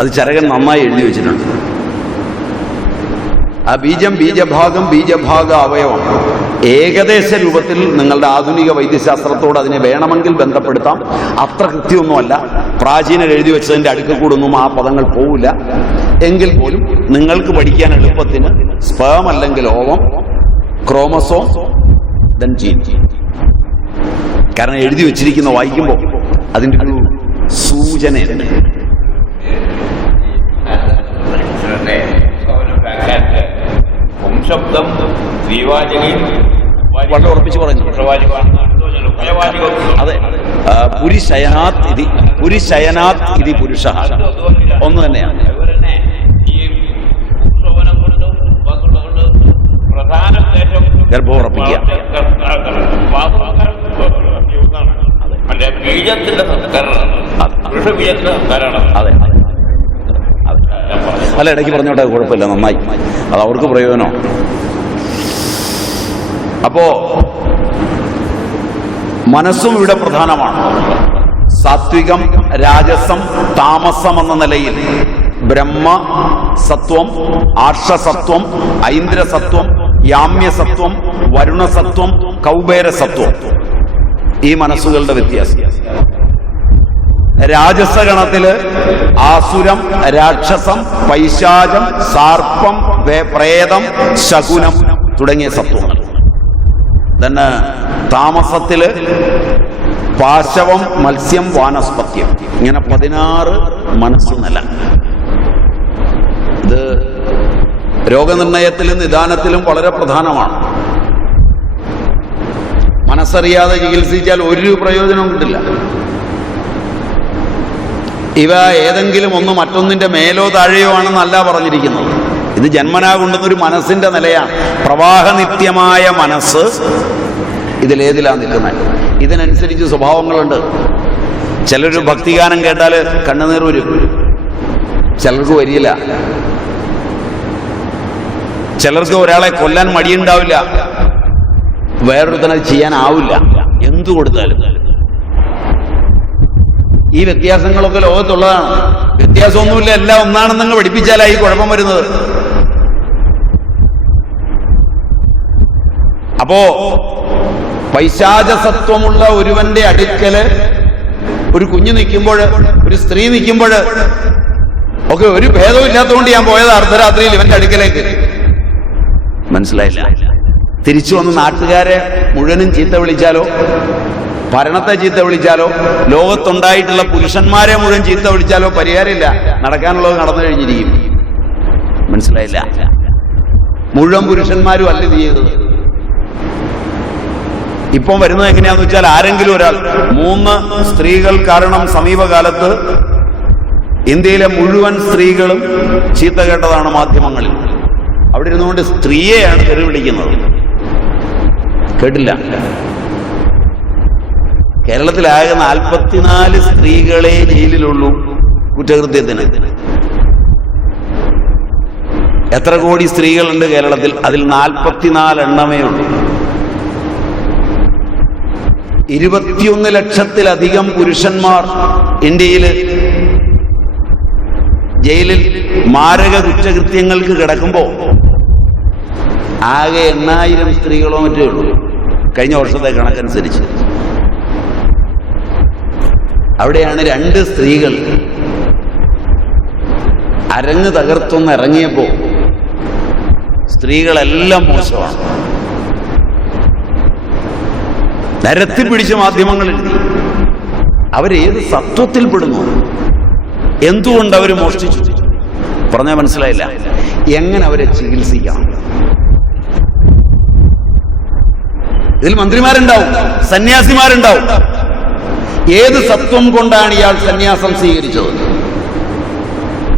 അത് ചരകൻ നന്നായി എഴുതി വെച്ചിട്ടുണ്ട്. ആ ബീജം ബീജഭാഗം ബീജഭാഗ അവയവം. ഏകദേശ രൂപത്തിൽ നിങ്ങളുടെ ആധുനിക വൈദ്യശാസ്ത്രത്തോട് അതിനെ വേണമെങ്കിൽ ബന്ധപ്പെടുത്താം. അത്ര കൃത്യമൊന്നുമല്ല. പ്രാചീനർ എഴുതി വെച്ചതിന്റെ അടുക്ക കൂടൊന്നും ആ പദങ്ങൾ പോവില്ല. എങ്കിൽ പോലും നിങ്ങൾക്ക് പഠിക്കാൻ എളുപ്പത്തിന് സ്പേം അല്ലെങ്കിൽ ഓവം ക്രോമസോം ദൻ ജീൻ കാരണം എഴുതി വെച്ചിരിക്കുന്ന വായിക്കുമ്പോൾ അതിന്റെ ഒരു സൂചനയുണ്ട്. ദ്വിവാചകയും വളരെ ഉറപ്പിച്ച് പറഞ്ഞു. അതെ. പുരിശയനാത് ഇതി പുരിശയനാത് ഇതി പുരുഷ. ഒന്ന് തന്നെയാണ്. ഗർഭം ഉറപ്പിക്കുക. ബീജത്തിന്റെ സംസ്കരണം. അതെ. പുരുഷബീജത്തിന്റെ സംസ്കരണം അതെ അതെ അല്ല ഇടയ്ക്ക് പറഞ്ഞോട്ടെ കുഴപ്പമില്ല നന്നായി. അത് അവർക്ക് പ്രയോജനം അപ്പോ മനസ്സും ഇവിടെ പ്രധാനമാണ്. സാത്വികം രാജസം താമസം എന്ന നിലയിൽ ബ്രഹ്മ സത്വം ആർഷസത്വം ഐന്ദ്രസത്വം യാമ്യസത്വം വരുണസത്വം കൗബേരസത്വം ഈ മനസ്സുകളുടെ വ്യത്യാസം. രാജസഗണത്തിൽ ആസുരം രാക്ഷസം പൈശാചം സാർപ്പം പ്രേതം ശകുനം തുടങ്ങിയ സത്വങ്ങൾ. തന്നെ താമസത്തിൽ പാശവം മത്സ്യം വാനസ്പത്യം. ഇങ്ങനെ പതിനാറ് മനസ്സ് നില. ഇത് രോഗനിർണയത്തിലും നിദാനത്തിലും വളരെ പ്രധാനമാണ്. മനസ്സറിയാതെ ചികിത്സിച്ചാൽ ഒരു പ്രയോജനവും കിട്ടില്ല. ഇവ ഏതെങ്കിലും ഒന്ന് മറ്റൊന്നിന്റെ മേലോ താഴെയോ ആണെന്നല്ല പറഞ്ഞിരിക്കുന്നത്. ഇത് ജന്മനാ കൊണ്ടുന്നൊരു മനസ്സിന്റെ നിലയാണ് പ്രവാഹനിത്യമായ മനസ്സ് ഇതിലേതിലാ നിൽക്കുന്നത്? ഇതിനനുസരിച്ച് സ്വഭാവങ്ങളുണ്ട്. ചിലർ ഭക്തിഗാനം കേട്ടാൽ കണ്ണുനീർ വരും ചിലർക്ക് വരില്ല ചിലർക്ക് ഒരാളെ കൊല്ലാൻ മടിയുണ്ടാവില്ല. വേറൊരുത്തനത് ചെയ്യാനാവില്ല. എന്തു കൊടുത്താലും. ഈ വ്യത്യാസങ്ങളൊക്കെ ലോകത്തുള്ളതാണ്. വ്യത്യാസമൊന്നുമില്ല എല്ലാം ഒന്നാണെന്നങ്ങ് പഠിപ്പിച്ചാലായി കുഴപ്പം വരുന്നത്. അപ്പോ പൈശാചസത്വമുള്ള ഒരുവന്റെ അടുക്കൽ ഒരു കുഞ്ഞു നിൽക്കുമ്പോൾ ഒരു സ്ത്രീ നിൽക്കുമ്പോൾ ഒക്കെ ഒരു ഭേദവും ഇല്ലാത്തതുകൊണ്ട് ഞാൻ പോയത് അർദ്ധരാത്രിയിൽ ഇവന്റെ അടുക്കലേക്ക്. മനസ്സിലായില്ല. തിരിച്ചു വന്ന് നാട്ടുകാരെ മുഴുവനും ചീത്ത വിളിച്ചാലോ? ഭരണത്തെ ചീത്ത വിളിച്ചാലോ ലോകത്തുണ്ടായിട്ടുള്ള പുരുഷന്മാരെ മുഴുവൻ ചീത്ത വിളിച്ചാലോ പരിഹാരമില്ല. നടക്കാനുള്ളത് നടന്നു കഴിഞ്ഞിരിക്കും മനസ്സിലായില്ല? മുഴുവൻ പുരുഷന്മാരും അല്ല ഇത് ചെയ്തത്. ഇപ്പം വരുന്നത് എങ്ങനെയാന്ന് വെച്ചാൽ ആരെങ്കിലും ഒരാൾ മൂന്ന് സ്ത്രീകൾ കാരണം സമീപകാലത്ത് ഇന്ത്യയിലെ മുഴുവൻ സ്ത്രീകളും ചീത്ത കേട്ടതാണ് മാധ്യമങ്ങളിൽ. അവിടെ ഇരുന്നുകൊണ്ട് സ്ത്രീയെയാണ് തെറി വിളിക്കുന്നത്. കേട്ടില്ല? കേരളത്തിലാകെ നാൽപ്പത്തിനാല് സ്ത്രീകളെ ജയിലിലുള്ളൂ കുറ്റകൃത്യത്തിന് എത്ര കോടി സ്ത്രീകളുണ്ട് കേരളത്തിൽ? അതിൽ നാൽപ്പത്തിനാല് എണ്ണമേ ഉള്ളൂ. ഇരുപത്തിയൊന്ന് ലക്ഷത്തിലധികം പുരുഷന്മാർ ഇന്ത്യയിൽ ജയിലിൽ മാരക കുറ്റകൃത്യങ്ങൾക്ക് കിടക്കുമ്പോൾ ആകെ എണ്ണായിരം സ്ത്രീകളോ മറ്റേ ഉള്ളൂ. കഴിഞ്ഞ വർഷത്തെ കണക്കനുസരിച്ച്. അവിടെയാണ് രണ്ട് സ്ത്രീകൾ അരങ്ങ് തകർത്തൊന്ന് ഇറങ്ങിയപ്പോ സ്ത്രീകളെല്ലാം മോശമാണ്. നിരത്തി പിടിച്ച മാധ്യമങ്ങളിൽ അവരേത് സത്വത്തിൽ സത്വത്തിൽപ്പെടുന്നു എന്തുകൊണ്ട് അവർ മോഷ്ടിച്ചു? പറഞ്ഞാൽ മനസ്സിലായില്ല. എങ്ങനെ അവരെ ചികിത്സിക്കാം ഇതിൽ മന്ത്രിമാരുണ്ടാവും സന്യാസിമാരുണ്ടാവും. ഏത് സത്വം കൊണ്ടാണ് ഇയാൾ സന്യാസം സ്വീകരിച്ചത്?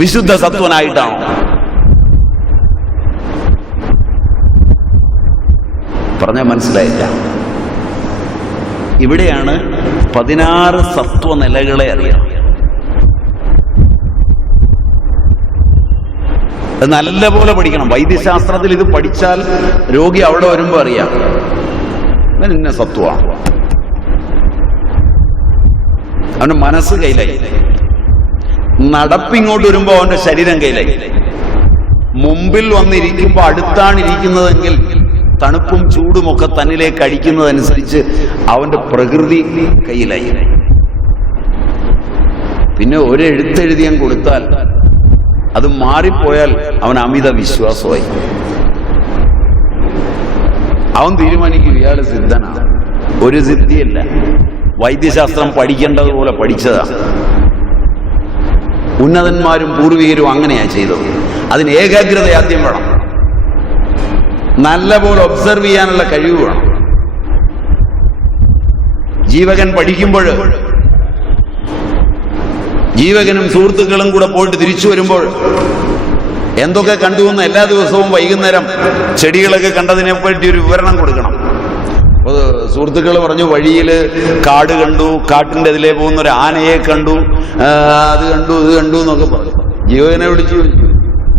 വിശുദ്ധ സത്വനായിട്ടാണോ? പറഞ്ഞാൽ മനസ്സിലായില്ല. ഇവിടെയാണ് പതിനാറ് സത്വനിലകളെ അറിയാം. അത് നല്ലപോലെ പഠിക്കണം. വൈദ്യശാസ്ത്രത്തിൽ ഇത് പഠിച്ചാൽ രോഗി അവിടെ വരുമ്പോൾ അറിയാം. ഇന്ന സത്വമാണ് അവന്റെ മനസ്സ് കയ്യിലായി. നടപ്പിങ്ങോട്ട് വരുമ്പോ അവന്റെ ശരീരം കയ്യിലായി. മുമ്പിൽ വന്നിരിക്കുമ്പോ അടുത്താണ് ഇരിക്കുന്നതെങ്കിൽ തണുപ്പും ചൂടും ചൂടുമൊക്കെ തന്നിലേക്ക് അടിക്കുന്നതനുസരിച്ച് അവന്റെ പ്രകൃതി കയ്യിലായി. പിന്നെ ഒരു എഴുത്തെഴുതിയാൻ കൊടുത്താൽ അത് മാറിപ്പോയാൽ അവൻ അമിത വിശ്വാസമായി. അവൻ തീരുമാനിക്കും ഇയാൾ സിദ്ധനാണ് ഒരു സിദ്ധിയല്ല. വൈദ്യശാസ്ത്രം പഠിക്കേണ്ടതുപോലെ പഠിച്ചതാണ് ഉന്നതന്മാരും പൂർവികരും അങ്ങനെയാണ് ചെയ്തത്. അതിന് ഏകാഗ്രത ആദ്യം വേണം. നല്ലപോലെ ഒബ്സർവ് ചെയ്യാനുള്ള കഴിവ് വേണം. ജീവകൻ പഠിക്കുമ്പോൾ ജീവകനും സുഹൃത്തുക്കളും കൂടെ പോയിട്ട് തിരിച്ചു വരുമ്പോൾ എന്തൊക്കെ കണ്ടുവന്ന് എല്ലാ ദിവസവും വൈകുന്നേരം ചെടികളൊക്കെ കണ്ടതിനെ പറ്റി ഒരു വിവരണം കൊടുക്കണം. അപ്പോൾ സുഹൃത്തുക്കൾ പറഞ്ഞു വഴിയിൽ കാട് കണ്ടു കാട്ടിന്റെ അതിലേ പോകുന്ന ഒരു ആനയെ കണ്ടു അത് കണ്ടു ഇത് കണ്ടു എന്നൊക്കെ പറഞ്ഞു. ജീവനെ വിളിച്ചു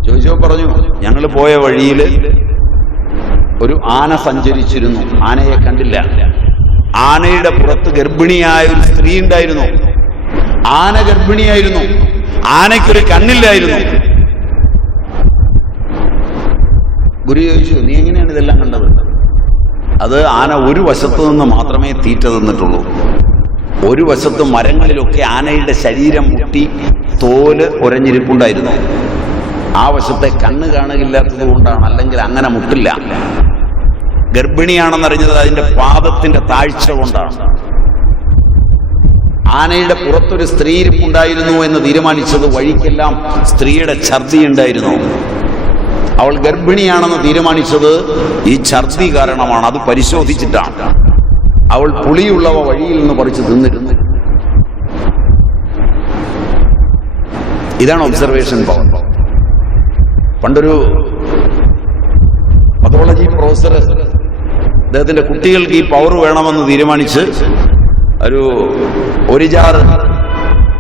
ചോദിച്ചോ. പറഞ്ഞു ഞങ്ങൾ പോയ വഴിയിൽ ഒരു ആന സഞ്ചരിച്ചിരുന്നു ആനയെ കണ്ടില്ല. ആനയുടെ പുറത്ത് ഗർഭിണിയായ ഒരു സ്ത്രീ ഉണ്ടായിരുന്നു. ആന ഗർഭിണിയായിരുന്നു. ആനയ്ക്കൊരു കണ്ണില്ലായിരുന്നു. ഗുരു ചോദിച്ചു നീ എങ്ങനെയാണ് ഇതെല്ലാം കണ്ടത്? അത് ആന ഒരു വശത്തു നിന്ന് മാത്രമേ തീറ്റ തിന്നിട്ടുള്ളൂ. ഒരു വശത്ത് മരങ്ങളിലൊക്കെ ആനയുടെ ശരീരം മുട്ടി തോൽ ഒരഞ്ഞിരിപ്പുണ്ടായിരുന്നു ആ വശത്തെ കണ്ണ് കാണുകയില്ലാത്തത് കൊണ്ടാണ് അല്ലെങ്കിൽ അങ്ങനെ മുട്ടില്ല. ഗർഭിണിയാണെന്നറിഞ്ഞത് അതിന്റെ പാദത്തിന്റെ താഴ്ച കൊണ്ടാണ്. ആനയുടെ പുറത്തൊരു സ്ത്രീ ഇരിപ്പുണ്ടായിരുന്നു എന്ന് തീരുമാനിച്ചത് വഴിക്കെല്ലാം സ്ത്രീയുടെ ഛർദി ഉണ്ടായിരുന്നു. അവൾ ഗർഭിണിയാണെന്ന് തീരുമാനിച്ചത് ഈ ഛർദി കാരണമാണ്. അത് പരിശോധിച്ചിട്ടാണ്. അവൾ പുളിയുള്ളവ വഴിയിൽ നിന്ന് പറിച്ച് തിന്നിരുന്നു. ഇതാണ് ഒബ്സർവേഷൻ പവർ പണ്ടൊരു പത്തോളജി പ്രൊഫസർ അദ്ദേഹത്തിന്റെ കുട്ടികൾക്ക് ഈ പവർ വേണമെന്ന് തീരുമാനിച്ച് ഒരു ഒരു ജാർ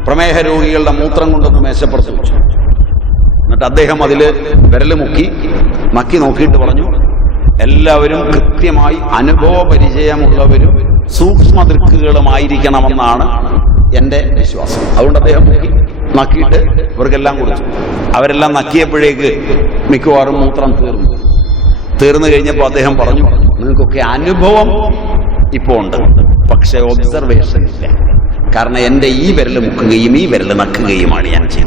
പ്രമേഹ രോഗികളുടെ മൂത്രം കൊണ്ടൊന്ന് മേശപ്പുറത്ത് വെച്ചു. എന്നിട്ട് അദ്ദേഹം അതിൽ വിരൽ മുക്കി മക്കി നോക്കിയിട്ട് പറഞ്ഞു എല്ലാവരും കൃത്യമായി അനുഭവ പരിചയമുള്ളവരും സൂക്ഷ്മ ദൃക്കുകളുമായിരിക്കണമെന്നാണ് എന്റെ വിശ്വാസം. അതുകൊണ്ട് അദ്ദേഹം മുക്കി നക്കിയിട്ട് ഇവർക്കെല്ലാം കൊടുത്തു. അവരെല്ലാം നക്കിയപ്പോഴേക്ക് മിക്കവാറും മൂത്രം തീർന്നു. തീർന്നു കഴിഞ്ഞപ്പോൾ അദ്ദേഹം പറഞ്ഞു നിങ്ങൾക്കൊക്കെ അനുഭവം ഇപ്പോൾ ഉണ്ട് പക്ഷെ ഒബ്സർവേഷൻ ഇല്ല. കാരണം എന്റെ ഈ വിരൽ മുക്കുകയും ഈ വിരൽ നക്കുകയുമാണ് ഞാൻ ചെയ്തത്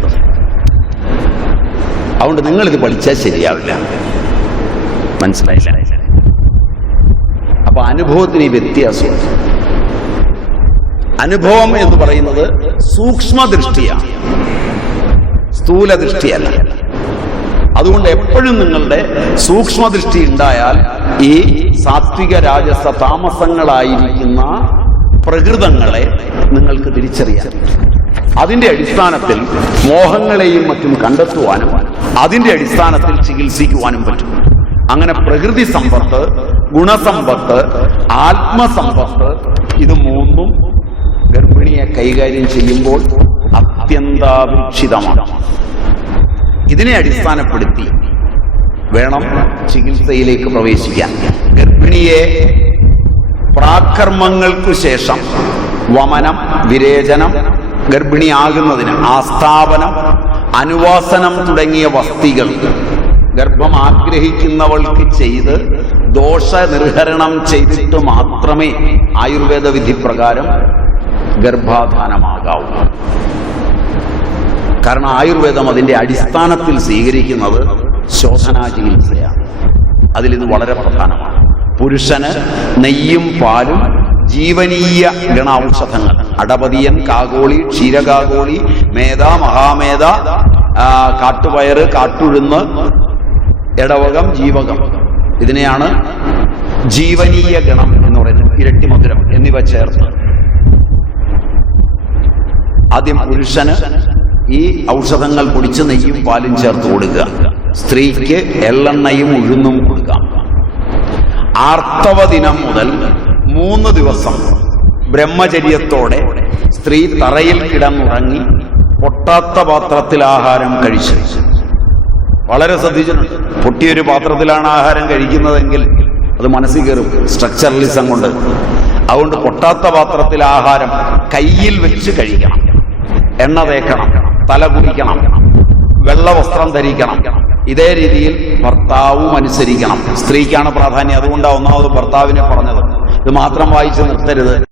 അതുകൊണ്ട് നിങ്ങളിത് പഠിച്ചാൽ ശരിയാവില്ല. മനസ്സിലായില്ല? അപ്പൊ അനുഭവത്തിന് ഈ വ്യത്യാസം. അനുഭവം എന്ന് പറയുന്നത് സൂക്ഷ്മദൃഷ്ടിയാണ്. സ്ഥൂല ദൃഷ്ടിയല്ല അതുകൊണ്ട് എപ്പോഴും നിങ്ങളുടെ സൂക്ഷ്മ ദൃഷ്ടി ഉണ്ടായാൽ ഈ സാത്വിക രാജസ താമസങ്ങളായിരിക്കുന്ന പ്രകൃതങ്ങളെ നിങ്ങൾക്ക് തിരിച്ചറിയാം അതിന്റെ അടിസ്ഥാനത്തിൽ മോഹങ്ങളെയും മറ്റും കണ്ടെത്തുവാനും അതിന്റെ അടിസ്ഥാനത്തിൽ ചികിത്സിക്കുവാനും പറ്റും. അങ്ങനെ പ്രകൃതി സമ്പത്ത് ഗുണസമ്പത്ത് ആത്മസമ്പത്ത് ഇത് മൂന്നും ഗർഭിണിയെ കൈകാര്യം ചെയ്യുമ്പോൾ അത്യന്താപേക്ഷിതമാണ്. ഇതിനെ അടിസ്ഥാനപ്പെടുത്തി വേണം ചികിത്സയിലേക്ക് പ്രവേശിക്കാൻ. ഗർഭിണിയെ പ്രാകർമ്മങ്ങൾക്കു ശേഷം വമനം വിരേചനം ഗർഭിണിയാകുന്നതിന് ആസ്ഥാപനം അനുവാസനം തുടങ്ങിയ വസ്തികൾ ഗർഭം ആഗ്രഹിക്കുന്നവൾക്ക് ചെയ്ത് ദോഷ നിർഹരണം ചെയ്തിട്ട് മാത്രമേ ആയുർവേദ വിധി പ്രകാരം ഗർഭാധാനമാകാവൂ. കാരണം ആയുർവേദം അതിന്റെ അടിസ്ഥാനത്തിൽ സ്വീകരിക്കുന്നത് ശോധനാ ചികിത്സയാണ്. അതിലിത് വളരെ പ്രധാനമാണ്. പുരുഷന് നെയ്യും പാലും ജീവനീയ ഗണൌഷധങ്ങൾ അടപതിയൻ കാകോളി ക്ഷീരകാകോളി മേധ മഹാമേധ കാട്ടുപയറ് കാട്ടുഴുന്ന് ഇടവകം ജീവകം. ഇതിനെയാണ് ജീവനീയ ഗണം എന്ന് പറയുന്നത്. ഇരട്ടി മധുരം എന്നിവ ചേർത്ത്. ആദ്യം പുരുഷന് ഈ ഔഷധങ്ങൾ പൊടിച്ച് നെയ്യും പാലും ചേർത്ത് കൊടുക്കുക. സ്ത്രീക്ക് എള്ളെണ്ണയും ഉഴുന്നും കൊടുക്കാം. ആർത്തവ ദിനം മുതൽ മൂന്ന് ദിവസം ബ്രഹ്മചര്യത്തോടെ സ്ത്രീ തറയിൽ കിടന്നുറങ്ങി പൊട്ടാത്ത പാത്രത്തിൽ ആഹാരം കഴിച്ചു. വളരെ ശ്രദ്ധിച്ചിട്ടുണ്ട്. പൊട്ടിയൊരു പാത്രത്തിലാണ് ആഹാരം കഴിക്കുന്നതെങ്കിൽ അത് മനസ്സിൽ കയറും സ്ട്രക്ചറലിസം കൊണ്ട്. അതുകൊണ്ട് പൊട്ടാത്ത പാത്രത്തിൽ ആഹാരം കയ്യിൽ വെച്ച് കഴിക്കണം. എണ്ണ തേക്കണം തല കുടിക്കണം വെള്ളവസ്ത്രം ധരിക്കണം. ഇതേ രീതിയിൽ ഭർത്താവും അനുസരിക്കണം. സ്ത്രീക്കാണ് പ്രാധാന്യം. അതുകൊണ്ടാണ് ഒന്നാമത് ഭർത്താവിനെ പറഞ്ഞത്. ഇത് മാത്രം വായിച്ച് നിർത്തരുത്.